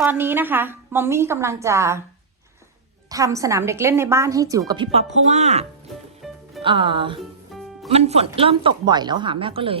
ตอนนี้นะคะมอมมี่กำลังจะทำสนามเด็กเล่นในบ้านให้จิ๋วกับพี่ป๊อปเพราะว่าเออมันฝนเริ่มตกบ่อยแล้วค่ะ แม่ก็เลย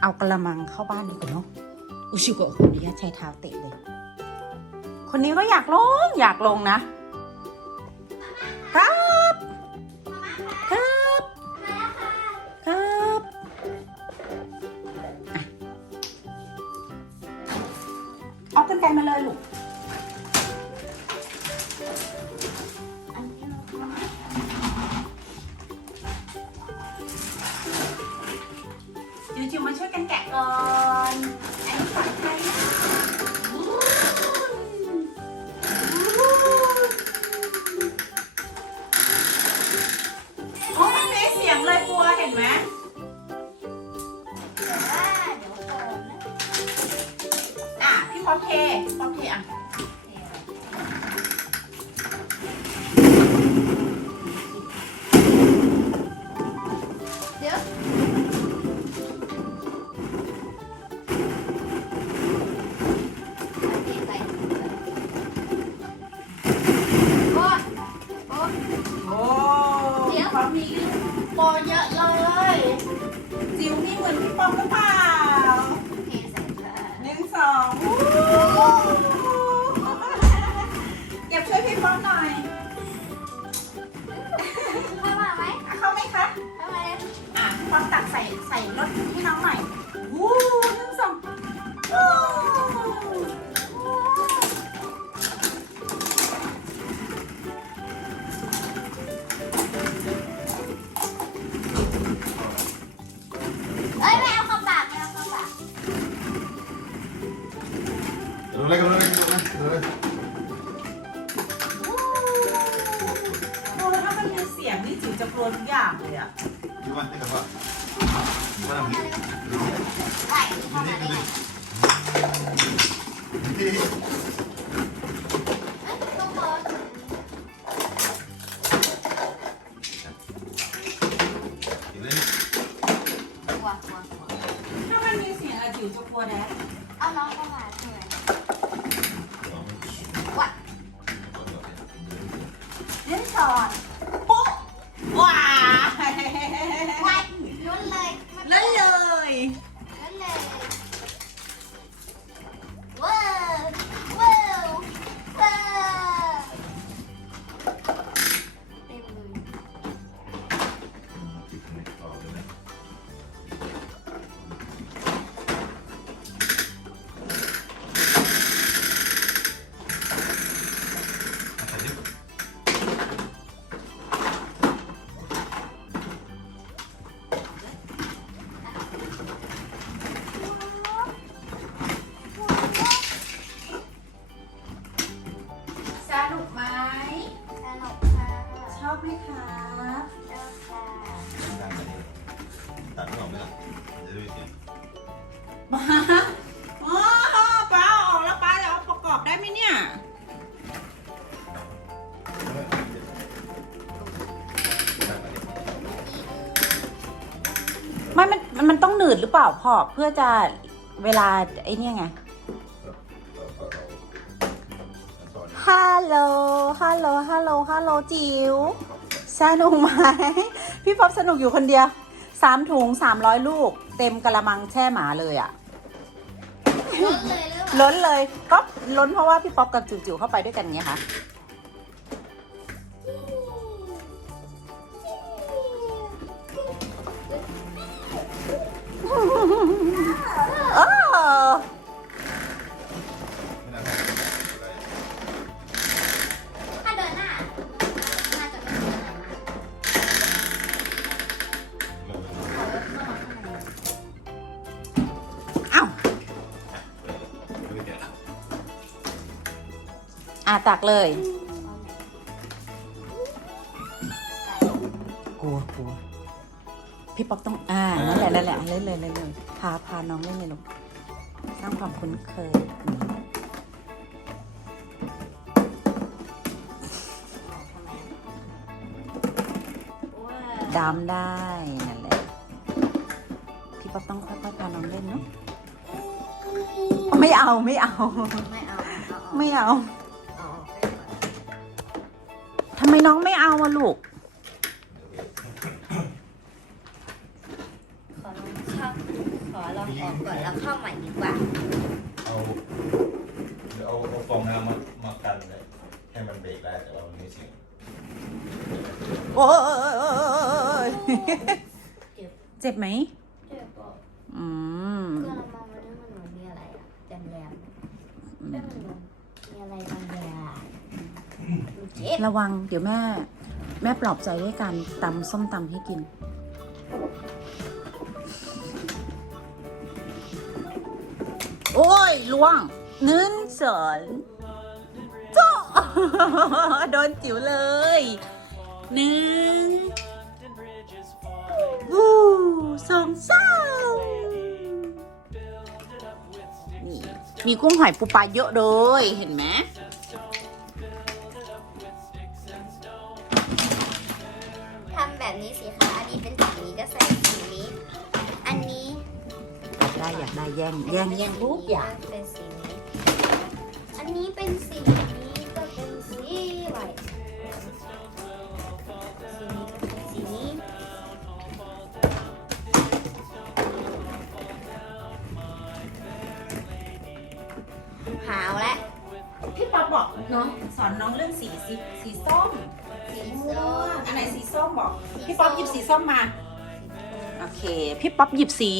เอากระมังเข้าบ้านดีกว่าเนาะอุชิโกะคนนี้ใช้เท้าเตะเลย คนนี้ก็อยากลง อยากลงนะครั มาเลยลูกจิวๆมาช่วยกันแกะก่อน ลุ้ รือเปล่าพ่อเพื่อจะเวลาไอ้เนี่ยไง ฮัลโหล ฮัลโหล ฮัลโหล ฮัลโหลจิ๋วสนุกไหม พี่ป๊อปสนุกอยู่คนเดียวสามถุงสามร้อยลูก เต็มกะละมังแช่หมาเลยอะ่ะ ล้นเลยหรือเปล่าล้นเลย ก็ล้นเพราะว่าพี่ป๊อปกับจิ๋วๆเข้าไปด้วยกันไงคะะตักเลย กลัวกลัวพี่ป๊อปต้องอ่านั่นแหละนั่นแหละเล่นเลยเล่นเลยพาพาน้องเล่นเลยลูกสร้างความคุ้นเคยอืมดามได้นั่นแหละพี่ป๊อปต้องค่อยๆพาน้องเล่นเนาะไม่เอาไม่เอา ไม่เอาเอาไม่เอาอ๋อทำ ไมน้องไม่เอาอะลูก ขอลองเข้าขอลองออกก่อนแล้วเข้าใหม่ดีกว่า เอาเดี๋ยวเอาเอาฟองน้ำมามากันเลยให้มันเบรกได้แต่ว่ามันไม่เสียงโอ้ยเจ็บเจ็บไหม เจ็บปะอืมเพื่อนเรามองมาด้วยมันเหมือนมีอะไรอะแดงๆไม่มันเหมือนมีอะไรบางอย่างมันเจ็บ ระวังเดี๋ยวแม่ แม่ปลอบใจด้วยการตำส้มตำให้กิน โอ้ยล่วงนึ่นเสนโจ้โดนจิ๋วเลยหนึ่งวู้สองสามนี่มีกุ้งหอยปูปลาเยอะเลยเห็นไหม ได้อยากได้แย่งแย่งแย่งทุกอย่างเป็นสีนี้ อันนี้เป็นสีนี้ก็เป็นสีอะไรสีนี้ก็เป็นสีนี้ หาวแล้วพี่ป๊อปบอกน้องสอนน้องเรื่องสีสีสีส้ม สีส้มอันไหนสีส้มบอก พี่ป๊อปหยิบสีส้มมา โอเค พี่ป๊อปหยิบสี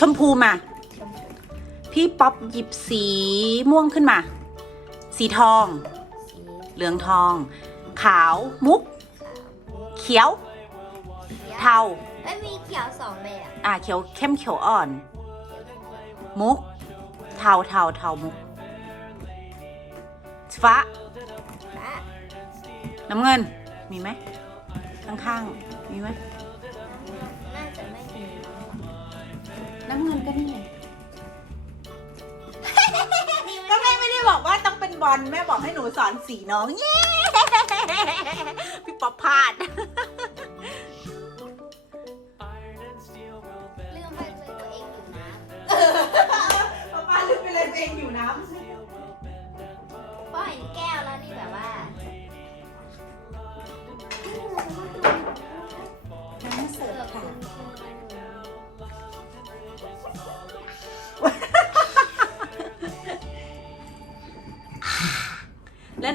ชมพูมาชมพูพี่ป๊อปหยิบสีม่วงขึ้นมา สีทองสีเหลืองทอง ขาวมุก เขียว เทาไม่มีเขียวสองแบบอ่าเขียวเข้มเขียวอ่อน มุก เทาเทาเทามุกฟ้าฟ้าน้ำเงินมีไหมข้างๆ มีไหม ก็นี่ไงก็แม่ไม่ได้บอกว่าต้องเป็นบอลแม่บอกให้หนูสอนสีน้องเย้พี่ป๊อปพลาด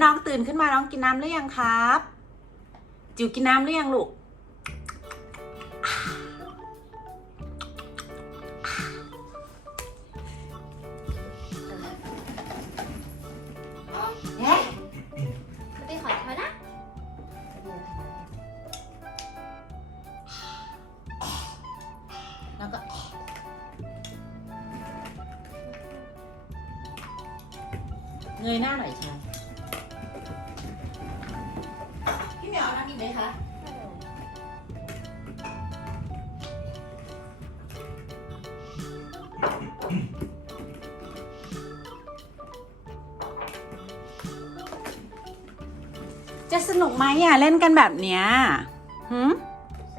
น้องตื่นขึ้นมาน้องกินน้ำหรือยังครับ จิ๋วกินน้ำหรือยังลูกเฮ้ยไปขอเธอนะแล้วก็เงยหน้าหน่อยค่ะ จะสนุกไหมอะเล่นกันแบบเนี้ยหืม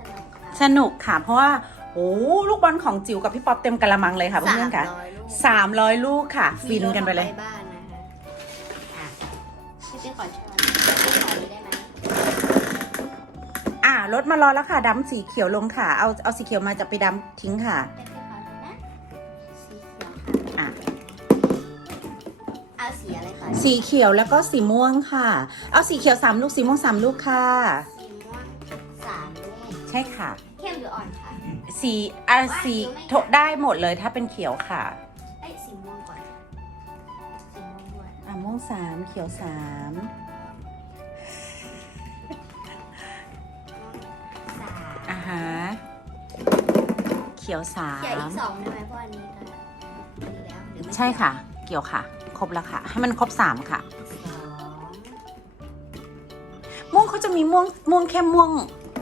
สนุกค่ะสนุกค่ะ เพราะว่าโอ้ลูกบอลของจิ๋วกับพี่ป๊อปเต็มกะละมังเลยค่ะเพื่อนๆค่ะสามร้อยลูกสามร้อยลูกค่ะ ฟินกันไปเลยมีรถออบ้านนะคะอะพี่ไปขอช้อนพี่ขอนี้ได้ไหมอ่ารถมารอแล้วค่ะดำสีเขียวลงค่ะ เอาเอาสีเขียวมาจะไปดำทิ้งค่ะ สีอะไรก่อนสีเขียวแล้วก็สีม่วงค่ะ เอาสีเขียวสามลูกสีม่วงสามลูกค่ะ สีม่วงสามลูกใช่ค่ะ เข้มหรืออ่อนคะ สีอะว่าสีเขียวไม่โทได้หมดเลยถ้าเป็นเขียวค่ะเอ้ยสีม่วงก่อน สีม่วงด้วยอะม่วงสามเขียวสามสามอะฮะเขียวสาเขียวอีมกสองได้ไหมเพราะอันนี้ก็ดีแล้วหรือไม่ใช่ค่ะ เกี่ยวค่ะ ครบแล้วค่ะ ให้มันครบสามค่ะสองม่วงเขาจะมีม่วงม่วงเข้มม่วง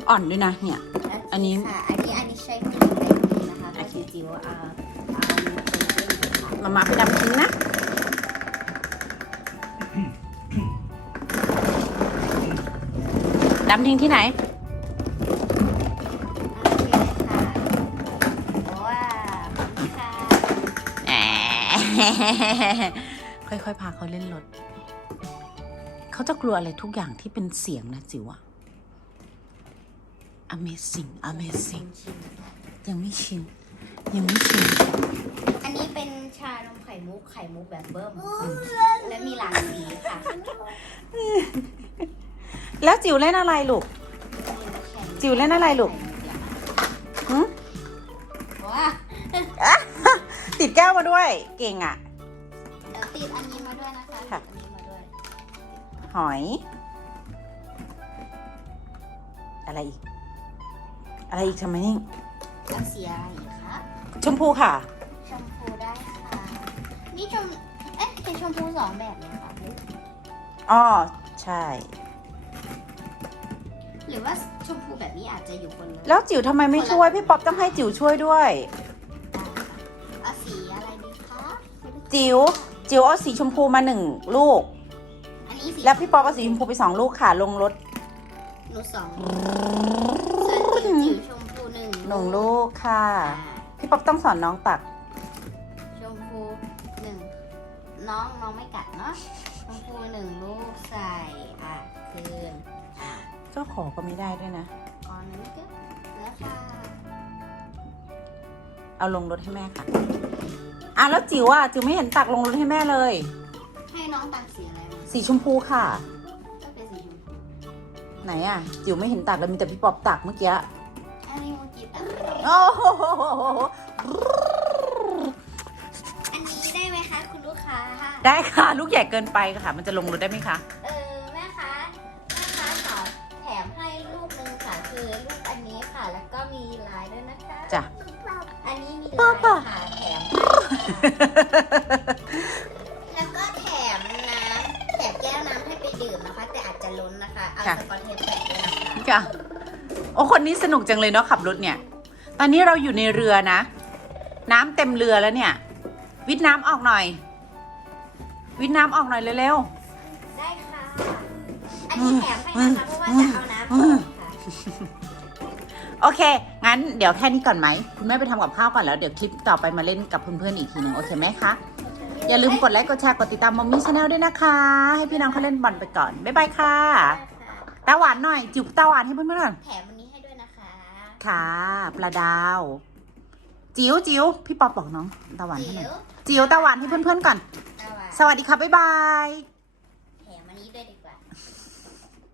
อ่อนด้วยนะ เนี่ยและอันนี้ค่ะ อันนี้อันนี้ใช้ผู้หญิงเต็มที่นะคะเพโอราะเคจิ๋วๆเอาเอาเป็นเส้นอยู่ค่ะมามาไปดำทิ้งนะดำทิ้งที่ไหน คุณค่ะแหมค่อยๆ พาเขาเล่นรถ เขาจะกลัวอะไรทุกอย่างที่เป็นเสียงนะจิ๋วอะ Amazing Amazing ยังไม่ชิน ยังไม่ชิน อันนี้เป็นชานมไข่มุกไข่มุกแบบเบิ้ม และมีหลากสีค่ะแล้วจิ๋วเล่นอะไรลูก จิ๋วเล่นอะไรลูกหึว้าติดแก้วมาด้วย เก่งอะเดี๋ยว ติดอันนี้มาด้วยนะคะค่ะ ติดอันนี้มาด้วย หอย อะไรอีก อะไรอีกทำไมนี่เอาสีอะไรอีกคะชมพูค่ะ ชมพูได้ค่ะ นี่ชม เอ๊ะเป็นชมพูสองแบบเลยค่ะอ๋อ ใช่ หรือว่าชมพูแบบนี้อาจจะอยู่คนละแล้วจิ๋วทำไมไม่ช่วย พี่ป๊อปต้องให้จิ๋วช่วยด้วยเอาสีอะไรดีคะจิ๋ว จิ๋วเอาสีชมพูมาหนึ่งลูก อันนี้สีแล้วพี่ป๊อปเอาสีชมพูไปสองลูกค่ะ ลงรถหนูสองส่วนจิ๋วจิ๋วชมพูหนึ่งหนึ่งลูกค่ะ อ่าพี่ป๊อปต้องสอนน้องตัก ชมพูหนึ่งน้องน้องไม่กัดเนาะชมพูหนึ่งลูกใส่อะคืนอะก็ขอก็ไม่ได้ด้วยนะก่อนนี้ก็แล้วค่ะ เอาลงรถให้แม่ค่ะ อะแล้วจิ๋วอะจิ๋วไม่เห็นตักลงรถให้แม่เลย ให้น้องตัดสีอะไรมาสีชมพูค่ะ ก็เป็นสีชมพูไหนอะ จิ๋วไม่เห็นตักแล้วมีแต่พี่ป๊อปตักเมื่อกี้อันนี้เมื่อกี้ตัดไปแล้วโอ้โหอันนี้ได้ไหมคะคุณลูกค้า ได้ค่ะ ลูกใหญ่เกินไปค่ะ มันจะลงรถได้ไหมคะ แล้วก็แถมน้ำแถมแก้วน้ำให้ไปดื่มนะคะ แต่อาจจะล้นนะคะ เอาค่ะสกอตเทปแปะด้วยนะคะค่ะ โอ้คนนี้สนุกจังเลยเนาะขับรถเนี่ย ตอนนี้เราอยู่ในเรือนะ น้ำเต็มเรือแล้วเนี่ย วิทน้ำออกหน่อย วิทน้ำออกหน่อยเร็วได้ค่ะ อันนี้แถมให้นะคะเพราะว่าจะเอาน้ำออกค่ะ ๆ โอเค งั้นเดี๋ยวแค่นี้ก่อนไหม คุณแม่ไปทำกับข้าวก่อนแล้ว เดี๋ยวคลิปต่อไปมาเล่นกับเพื่อนๆอีกทีหนึ่งโอเคไหมคะ อย่าลืมกดไลค์กดแชร์กดติดตามมอมมี่ชาแนลด้วยนะคะ ให้พี่น้องเขาเล่นบอลไปก่อน บ๊ายบายค่ะตาหวานหน่อยจิ๋วตาหวานให้เพื่อนๆก่อนแถมวันนี้ให้ด้วยนะคะ ค่ะปลาดาว จิ๋วจิ๋วพี่ป๊อปบอกน้องตาหวานให้หน่อยจิ๋วจิ๋วตาหวานให้เพื่อนๆก่อนตาหวานสวัสดีค่ะบ๊ายบาย